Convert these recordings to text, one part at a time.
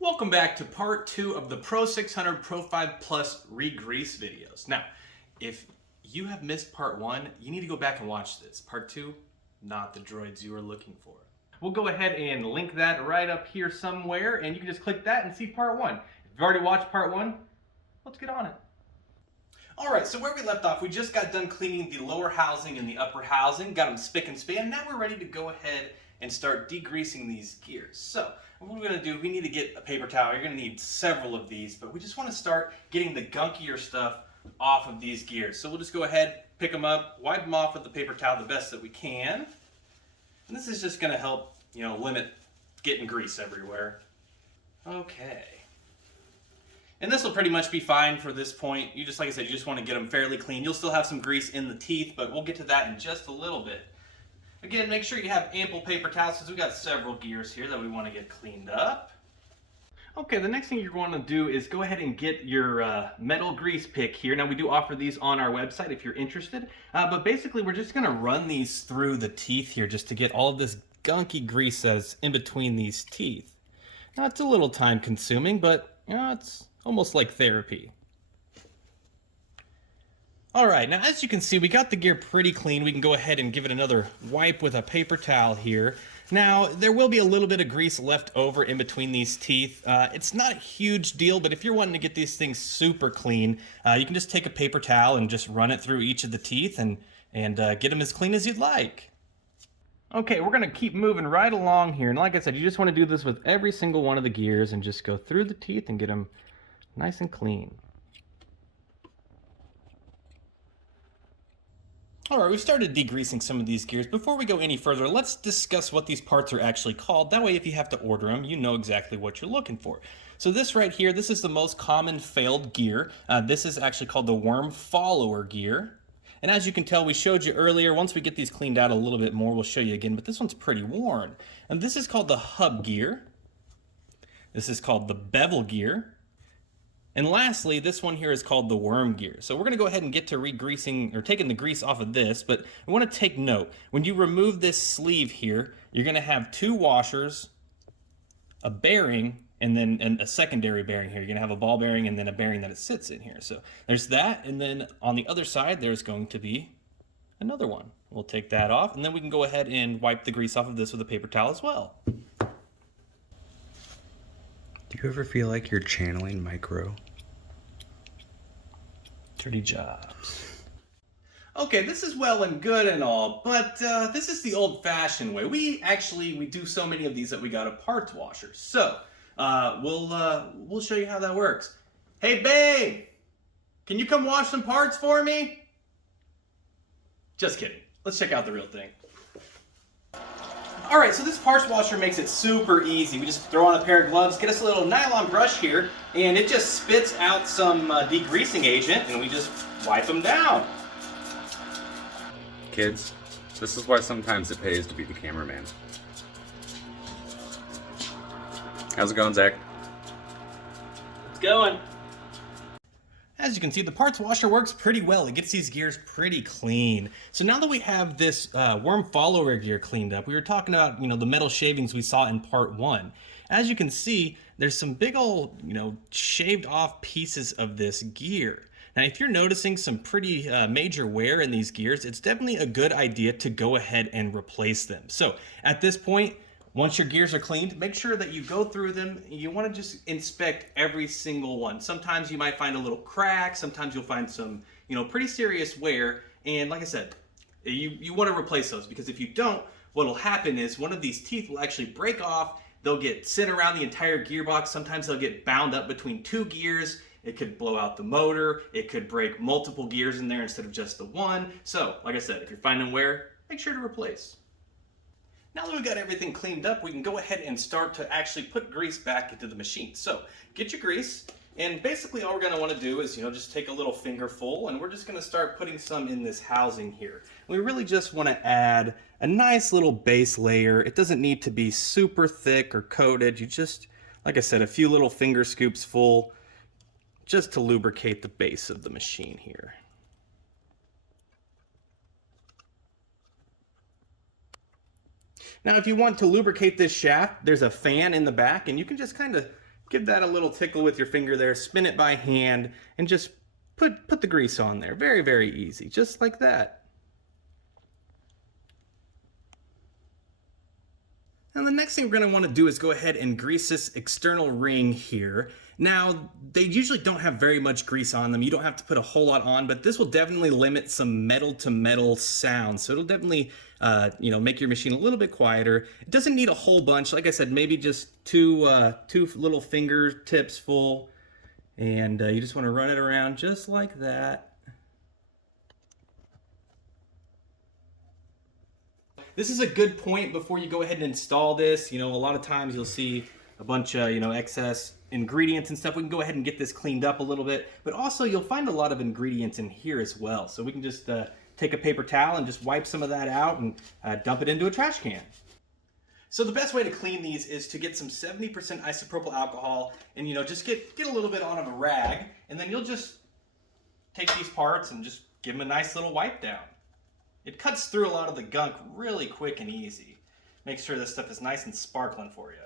Welcome back to part 2 of the Pro 600 Pro 5 Plus re-grease videos. Now, if you have missed part 1, you need to go back and watch this. Part 2, not the droids you were looking for. We'll go ahead and link that right up here somewhere, and you can just click that and see part 1. If you've already watched part 1, let's get on it. Alright, so where we left off, we just got done cleaning the lower housing and the upper housing, got them spick and span. Now we're ready to go ahead and start degreasing these gears. So, what we're going to do, we need to get a paper towel. You're going to need several of these, but we just want to start getting the gunkier stuff off of these gears. So we'll just go ahead, pick them up, wipe them off with the paper towel the best that we can. And this is just going to help, limit getting grease everywhere. Okay. And this will pretty much be fine for this point. You just, like I said, you just want to get them fairly clean. You'll still have some grease in the teeth, but we'll get to that in just a little bit. Again, make sure you have ample paper towels because we've got several gears here that we want to get cleaned up. Okay, the next thing you're going to do is go ahead and get your metal grease pick here. Now, we do offer these on our website if you're interested, but basically we're just going to run these through the teeth here just to get all of this gunky grease that's in between these teeth. Now, it's a little time consuming, but it's almost like therapy. Alright, now as you can see, we got the gear pretty clean. We can go ahead and give it another wipe with a paper towel here. Now, there will be a little bit of grease left over in between these teeth. It's not a huge deal, but if you're wanting to get these things super clean, you can just take a paper towel and just run it through each of the teeth and get them as clean as you'd like. Okay, we're going to keep moving right along here. And like I said, you just want to do this with every single one of the gears and just go through the teeth and get them nice and clean. Alright, we've started degreasing some of these gears. Before we go any further, let's discuss what these parts are actually called. That way, if you have to order them, you know exactly what you're looking for. So this right here, this is the most common failed gear. This is actually called the worm follower gear. And as you can tell, we showed you earlier, once we get these cleaned out a little bit more, we'll show you again, but this one's pretty worn. And this is called the hub gear. This is called the bevel gear. And lastly, this one here is called the worm gear. So we're going to go ahead and get to re-greasing or taking the grease off of this, but I want to take note. When you remove this sleeve here, you're going to have two washers, a bearing, and then a secondary bearing here. You're going to have a ball bearing and then a bearing that it sits in here. So there's that, and then on the other side, there's going to be another one. We'll take that off, and then we can go ahead and wipe the grease off of this with a paper towel as well. Do you ever feel like you're channeling Micro? Dirty jobs. Okay, this is well and good and all, but this is the old-fashioned way. We do so many of these that we got a parts washer. So we'll show you how that works. Hey, babe, can you come wash some parts for me? Just kidding. Let's check out the real thing. Alright, so this parts washer makes it super easy. We just throw on a pair of gloves, get us a little nylon brush here, and it just spits out some degreasing agent, and we just wipe them down. Kids, this is why sometimes it pays to be the cameraman. How's it going, Zach? It's going. As you can see, the parts washer works pretty well. It gets these gears pretty clean. So now that we have this worm follower gear cleaned up, we were talking about, the metal shavings we saw in part 1. As you can see, there's some big old, shaved off pieces of this gear. Now, if you're noticing some pretty major wear in these gears, it's definitely a good idea to go ahead and replace them. So at this point, once your gears are cleaned, make sure that you go through them. You want to just inspect every single one. Sometimes you might find a little crack. Sometimes you'll find some, pretty serious wear. And like I said, you want to replace those, because if you don't, what'll happen is one of these teeth will actually break off. They'll get sent around the entire gearbox. Sometimes they'll get bound up between two gears. It could blow out the motor. It could break multiple gears in there instead of just the one. So, like I said, if you're finding wear, make sure to replace. Now that we've got everything cleaned up, we can go ahead and start to actually put grease back into the machine. So get your grease, and basically all we're going to want to do is, just take a little fingerful, and we're just going to start putting some in this housing here. We really just want to add a nice little base layer. It doesn't need to be super thick or coated. You just, like I said, a few little finger scoops full just to lubricate the base of the machine here. Now, if you want to lubricate this shaft, there's a fan in the back, and you can just kind of give that a little tickle with your finger there, spin it by hand, and just put the grease on there. Very, very easy, just like that. Now the next thing we're going to want to do is go ahead and grease this external ring here. Now, they usually don't have very much grease on them. You don't have to put a whole lot on, but this will definitely limit some metal to metal sounds. So it'll definitely, make your machine a little bit quieter. It doesn't need a whole bunch. Like I said, maybe just two little fingertips full. And you just want to run it around just like that. This is a good point before you go ahead and install this. A lot of times you'll see a bunch of, excess ingredients and stuff. We can go ahead and get this cleaned up a little bit, but also you'll find a lot of ingredients in here as well. So we can just take a paper towel and just wipe some of that out and dump it into a trash can. So the best way to clean these is to get some 70% isopropyl alcohol and, just get a little bit on a rag, and then you'll just take these parts and just give them a nice little wipe down. It cuts through a lot of the gunk really quick and easy. Make sure this stuff is nice and sparkling for you.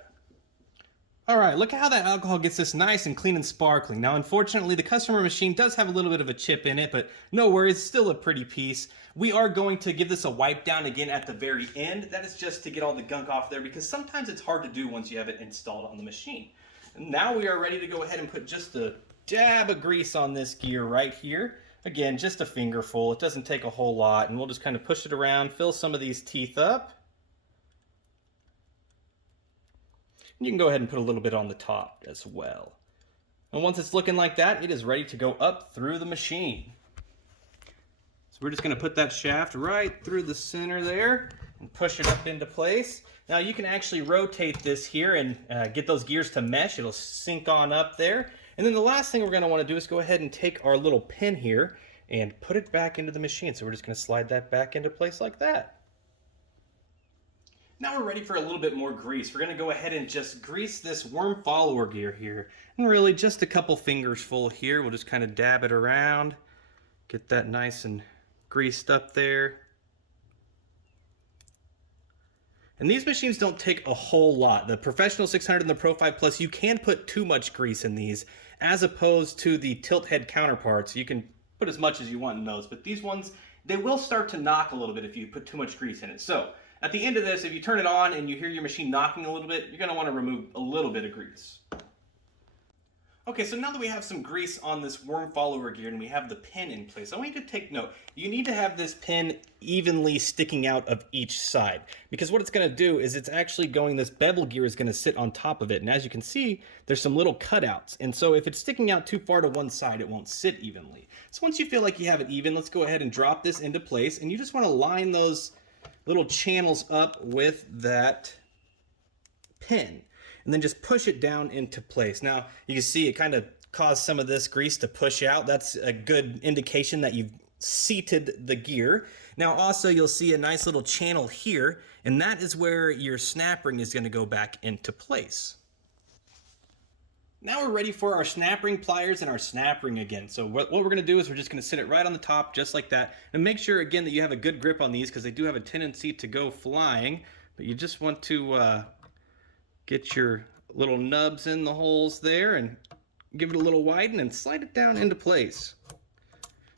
All right, look at how that alcohol gets this nice and clean and sparkling. Now, unfortunately, the customer machine does have a little bit of a chip in it, but no worries, it's still a pretty piece. We are going to give this a wipe down again at the very end. That is just to get all the gunk off there, because sometimes it's hard to do once you have it installed on the machine. And now we are ready to go ahead and put just a dab of grease on this gear right here. Again, just a fingerful. It doesn't take a whole lot, and we'll just kind of push it around, fill some of these teeth up. And you can go ahead and put a little bit on the top as well. And once it's looking like that, it is ready to go up through the machine. So we're just going to put that shaft right through the center there and push it up into place. Now you can actually rotate this here and get those gears to mesh. It'll sink on up there. And then the last thing we're going to want to do is go ahead and take our little pin here and put it back into the machine. So we're just going to slide that back into place like that. Now we're ready for a little bit more grease. We're going to go ahead and just grease this worm follower gear here. And really just a couple fingers full here. We'll just kind of dab it around. Get that nice and greased up there. And these machines don't take a whole lot. The Professional 600 and the Pro 5 Plus, you can put too much grease in these, as opposed to the tilt head counterparts. You can put as much as you want in those, but these ones, they will start to knock a little bit if you put too much grease in it. So at the end of this, if you turn it on and you hear your machine knocking a little bit, you're going to want to remove a little bit of grease. Okay, so now that we have some grease on this worm follower gear and we have the pin in place, I want you to take note. You need to have this pin evenly sticking out of each side, because what it's going to do is it's actually this bevel gear is going to sit on top of it. And as you can see, there's some little cutouts. And so if it's sticking out too far to one side, it won't sit evenly. So once you feel like you have it even, let's go ahead and drop this into place. And you just want to line those little channels up with that pin. And then just push it down into place. Now, you can see it kind of caused some of this grease to push out. That's a good indication that you've seated the gear. Now, also, you'll see a nice little channel here, and that is where your snap ring is going to go back into place. Now we're ready for our snap ring pliers and our snap ring again. So what we're going to do is we're just going to sit it right on the top just like that. And make sure, again, that you have a good grip on these, because they do have a tendency to go flying. But you just want to get your little nubs in the holes there and give it a little widen and slide it down into place.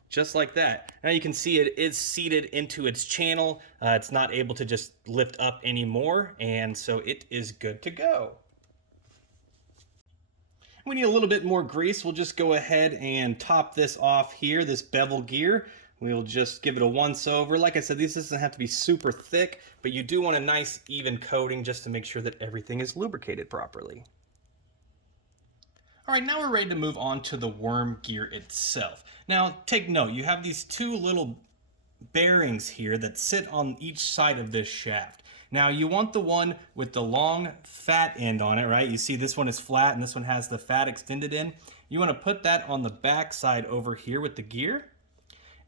Just like that. Now you can see it is seated into its channel. It's not able to just lift up anymore, and so it is good to go. We need a little bit more grease. We'll just go ahead and top this off here, this bevel gear. We'll just give it a once over. Like I said, this doesn't have to be super thick, but you do want a nice even coating just to make sure that everything is lubricated properly. All right, now we're ready to move on to the worm gear itself. Now, take note, you have these two little bearings here that sit on each side of this shaft. Now, you want the one with the long fat end on it, right? You see this one is flat and this one has the fat extended in. You want to put that on the back side over here with the gear.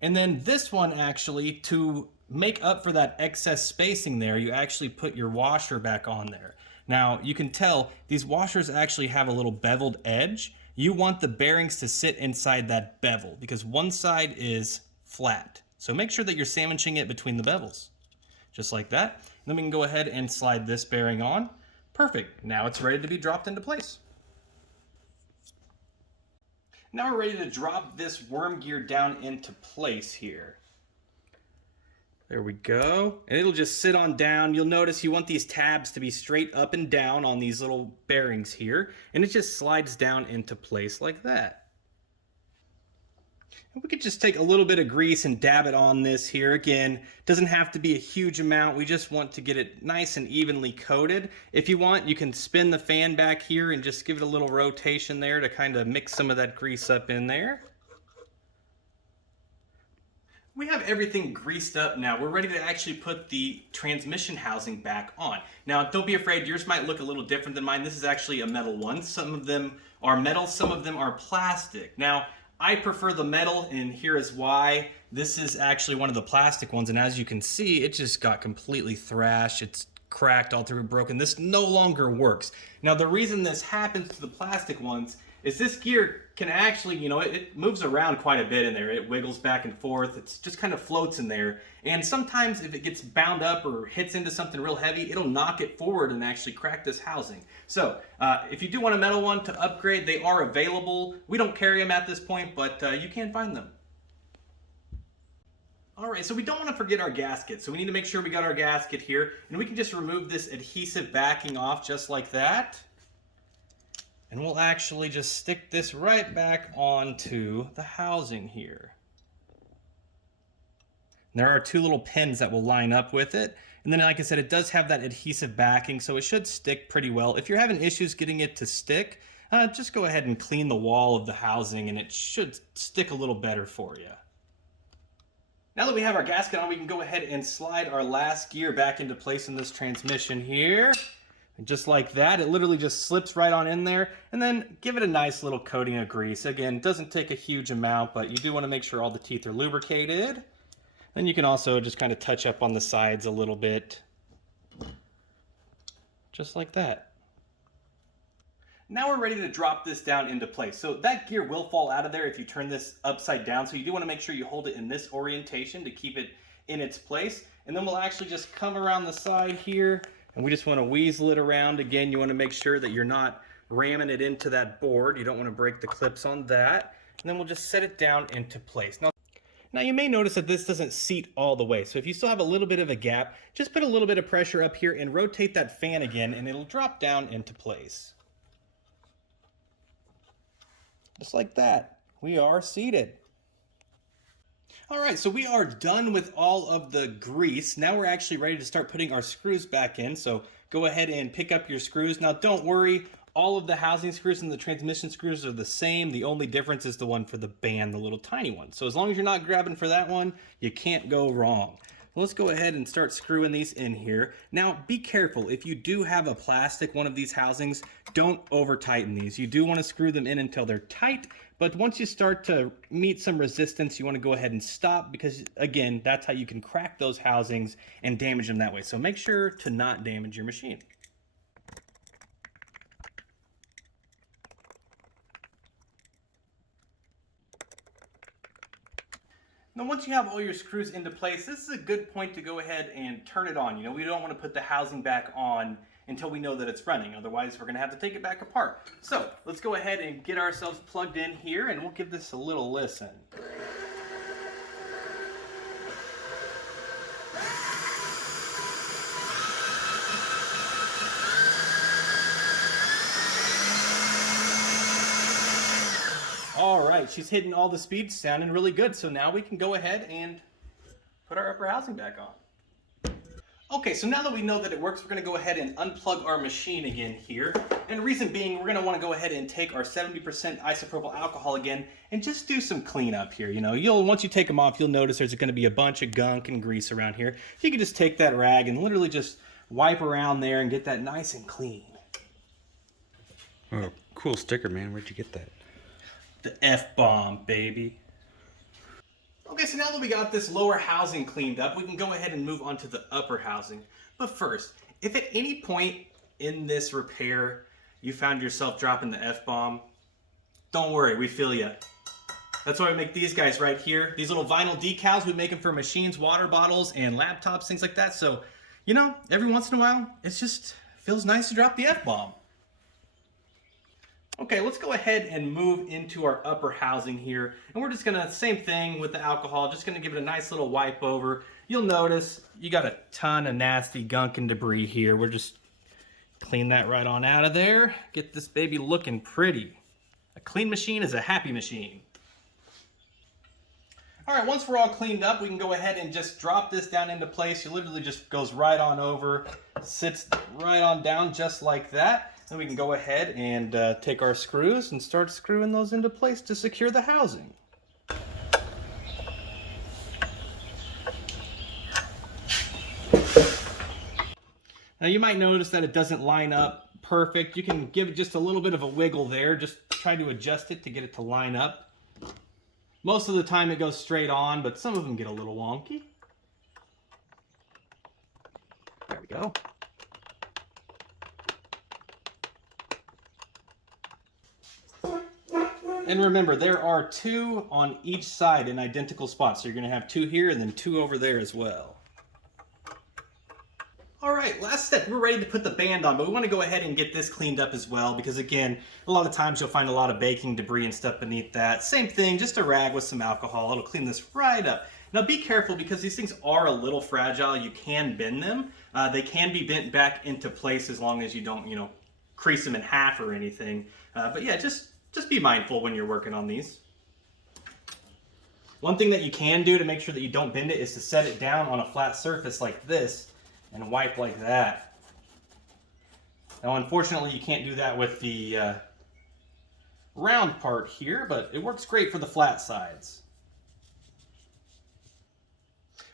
And then this one, actually, to make up for that excess spacing there, you actually put your washer back on there. Now, you can tell these washers actually have a little beveled edge. You want the bearings to sit inside that bevel because one side is flat. So make sure that you're sandwiching it between the bevels, just like that. And then we can go ahead and slide this bearing on. Perfect. Now it's ready to be dropped into place. Now we're ready to drop this worm gear down into place here. There we go. And it'll just sit on down. You'll notice you want these tabs to be straight up and down on these little bearings here. And it just slides down into place like that. And we could just take a little bit of grease and dab it on this here. Again, doesn't have to be a huge amount. We just want to get it nice and evenly coated. If you want, you can spin the fan back here and just give it a little rotation there to kind of mix some of that grease up in there. We have everything greased up now. We're ready to actually put the transmission housing back on. Now, don't be afraid, yours might look a little different than mine. This is actually a metal one. Some of them are metal, some of them are plastic. Now, I prefer the metal, and here is why. This is actually one of the plastic ones, and as you can see, it just got completely thrashed. It's cracked all through and broken. This no longer works. Now, the reason this happens to the plastic ones is this gear can actually, it moves around quite a bit in there. It wiggles back and forth. It's just kind of floats in there. And sometimes if it gets bound up or hits into something real heavy, it'll knock it forward and actually crack this housing. So if you do want a metal one to upgrade, they are available. We don't carry them at this point, but you can find them. All right, so we don't want to forget our gasket. So we need to make sure we got our gasket here. And we can just remove this adhesive backing off just like that. And we'll actually just stick this right back onto the housing here. And there are two little pins that will line up with it. And then, like I said, it does have that adhesive backing, so it should stick pretty well. If you're having issues getting it to stick, just go ahead and clean the wall of the housing, and it should stick a little better for you. Now that we have our gasket on, we can go ahead and slide our last gear back into place in this transmission here. And just like that, it literally just slips right on in there, and then give it a nice little coating of grease. Again, it doesn't take a huge amount, but you do want to make sure all the teeth are lubricated. Then you can also just kind of touch up on the sides a little bit. Just like that. Now we're ready to drop this down into place. So that gear will fall out of there if you turn this upside down, so you do want to make sure you hold it in this orientation to keep it in its place. And then we'll actually just come around the side here, and we just want to weasel it around. Again, you want to make sure that you're not ramming it into that board. You don't want to break the clips on that. And then we'll just set it down into place. Now you may notice that this doesn't seat all the way. So if you still have a little bit of a gap, just put a little bit of pressure up here and rotate that fan again, and it'll drop down into place. Just like that. We are seated. All right, so we are done with all of the grease. Now we're actually ready to start putting our screws back in. So go ahead and pick up your screws. Now don't worry, all of the housing screws and the transmission screws are the same. The only difference is the one for the band, the little tiny one. So as long as you're not grabbing for that one, you can't go wrong. Let's go ahead and start screwing these in here. Now be careful, if you do have a plastic one of these housings, don't over tighten these. You do want to screw them in until they're tight, but once you start to meet some resistance, you want to go ahead and stop, because again, that's how you can crack those housings and damage them that way. So make sure to not damage your machine. Now once you have all your screws into place, this is a good point to go ahead and turn it on. We don't want to put the housing back on until we know that it's running. Otherwise, we're going to have to take it back apart. So let's go ahead and get ourselves plugged in here, and we'll give this a little listen. All right, she's hitting all the speeds, sounding really good. So now we can go ahead and put our upper housing back on. Okay, so now that we know that it works, we're gonna go ahead and unplug our machine again here. And the reason being, we're gonna wanna go ahead and take our 70% isopropyl alcohol again and just do some cleanup here. Once you take them off, you'll notice there's gonna be a bunch of gunk and grease around here. If you could just take that rag and literally just wipe around there and get that nice and clean. Oh, cool sticker, man. Where'd you get that? The F-bomb, baby. Okay, so now that we got this lower housing cleaned up, we can go ahead and move on to the upper housing. But first, if at any point in this repair you found yourself dropping the F-bomb, don't worry, we feel ya. That's why we make these guys right here. These little vinyl decals, we make them for machines, water bottles, and laptops, things like that. So, every once in a while, it just feels nice to drop the F-bomb. Okay, let's go ahead and move into our upper housing here. And we're just gonna, same thing with the alcohol, just gonna give it a nice little wipe over. You'll notice you got a ton of nasty gunk and debris here. We're just clean that right on out of there. Get this baby looking pretty. A clean machine is a happy machine. All right, once we're all cleaned up, we can go ahead and just drop this down into place. It literally just goes right on over, sits right on down just like that. Then we can go ahead and take our screws and start screwing those into place to secure the housing. Now you might notice that it doesn't line up perfect. You can give it just a little bit of a wiggle there. Just try to adjust it to get it to line up. Most of the time it goes straight on, but some of them get a little wonky. There we go. And remember, there are 2 on each side in identical spots. So you're going to have 2 here and then 2 over there as well. All right, last step, we're ready to put the band on, but we want to go ahead and get this cleaned up as well because again, a lot of times you'll find a lot of baking debris and stuff beneath that. Same thing, just a rag with some alcohol. It'll clean this right up. Now be careful because these things are a little fragile. You can bend them. They can be bent back into place as long as you don't, crease them in half or anything. But yeah, just be mindful when you're working on these. One thing that you can do to make sure that you don't bend it is to set it down on a flat surface like this and wipe like that. Now unfortunately you can't do that with the round part here, but it works great for the flat sides.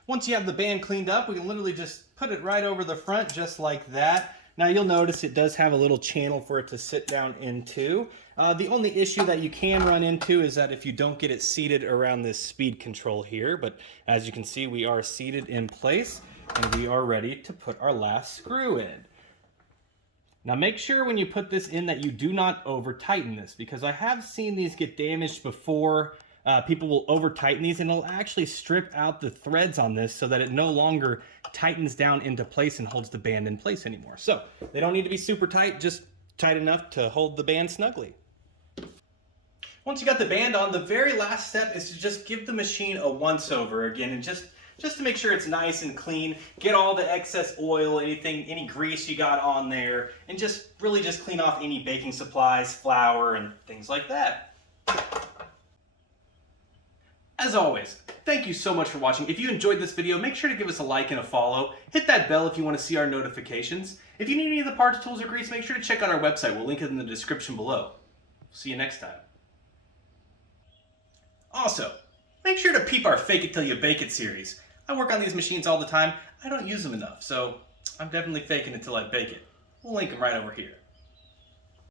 Once you have the band cleaned up, we can literally just put it right over the front just like that. Now you'll notice it does have a little channel for it to sit down into. The only issue that you can run into is that if you don't get it seated around this speed control here, but as you can see we are seated in place and we are ready to put our last screw in. Now make sure when you put this in that you do not over tighten this because I have seen these get damaged before. People will over tighten these and it'll actually strip out the threads on this so that it no longer tightens down into place and holds the band in place anymore. So they don't need to be super tight, just tight enough to hold the band snugly. Once you got the band on, the very last step is to just give the machine a once over again and just to make sure it's nice and clean. Get all the excess oil, any grease you got on there, and just really just clean off any baking supplies, flour, and things like that. As always, thank you so much for watching. If you enjoyed this video, make sure to give us a like and a follow. Hit that bell if you want to see our notifications. If you need any of the parts, tools, or grease, make sure to check out our website. We'll link it in the description below. See you next time. Also, make sure to peep our Fake It Till You Bake It series. I work on these machines all the time. I don't use them enough, so I'm definitely faking it till I bake it. We'll link them right over here.